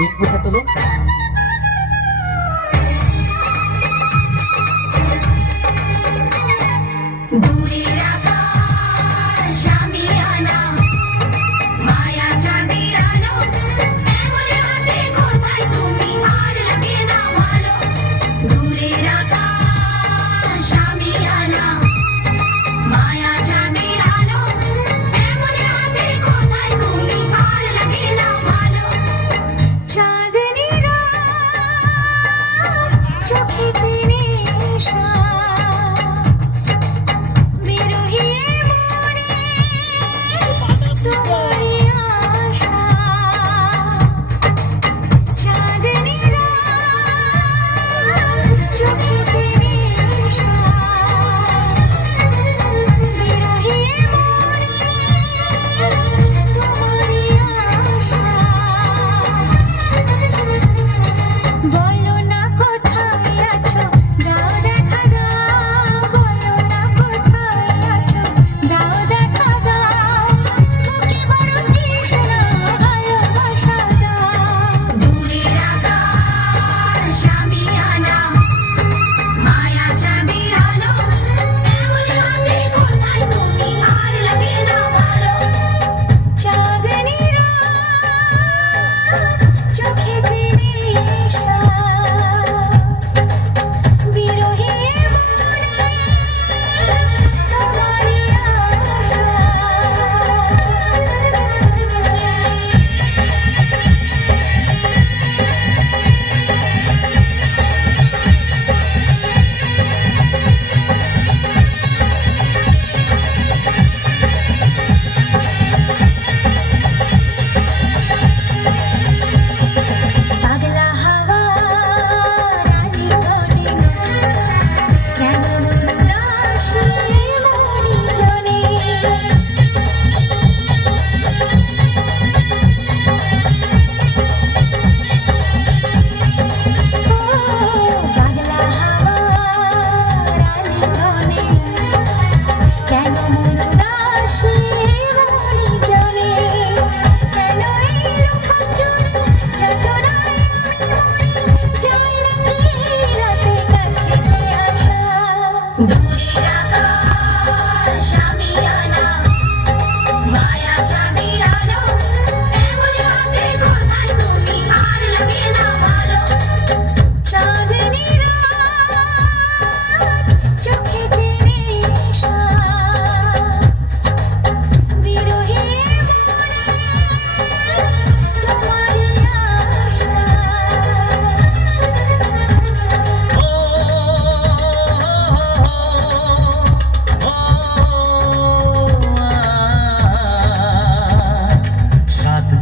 एक पूछा तो लो। দূরের আকাশ আমি আনা মায়া চাঁদের আলো এমন হাতে কোথায় তুমি আর লাগে না ভালো দূরের আকাশ আমি আনা মায়া চাঁদের আলো এমন হাতে কোথায় তুমি আর লাগে না ভালো চাঁদনি রাত চোখেতে নেশা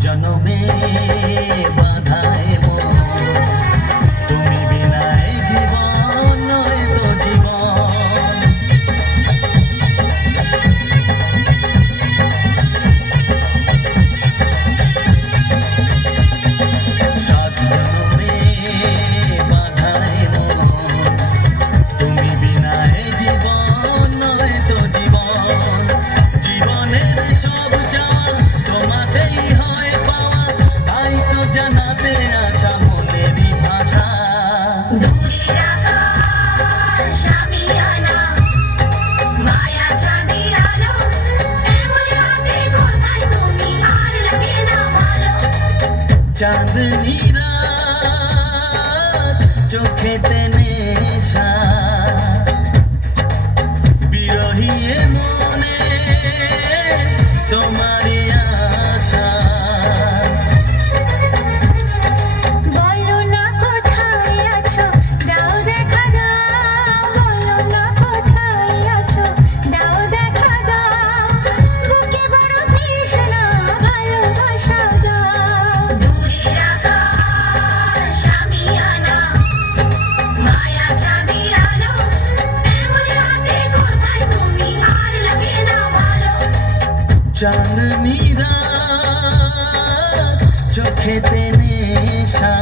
জনমে বাধায় তুমি বিনায় জীবন নয় তো জীবন সাত জনমে বাধায় তুমি বিনায় জীবন নয় তো জীবন জীবনের সব চাওয়া তোমাতেই হয় পাওয়া তাই তো জানাতে আসা মনেরই ভাষা দূরের আকাশ আমি আনা মায়া চাঁদের আলো এমন হাতে কোথায় তুমি আর লাগে না ভালো চাঁদনি রাত চোখেতে নেশা বিরহী মনে তোমারই আশা বলো না কোথায় আছো দাও দেখা দাও বলো না কোথায় আছো দাও দেখা দাও বুকে বড় তৃষ্ণা ভালোবাসা দাও দূরের আকাশ আমি আনা মায়া চাঁদের আলো এমন হাতে কোথায় তুমি আর লাগে না ভালো চাঁদনি রাত চোখেতে নেশা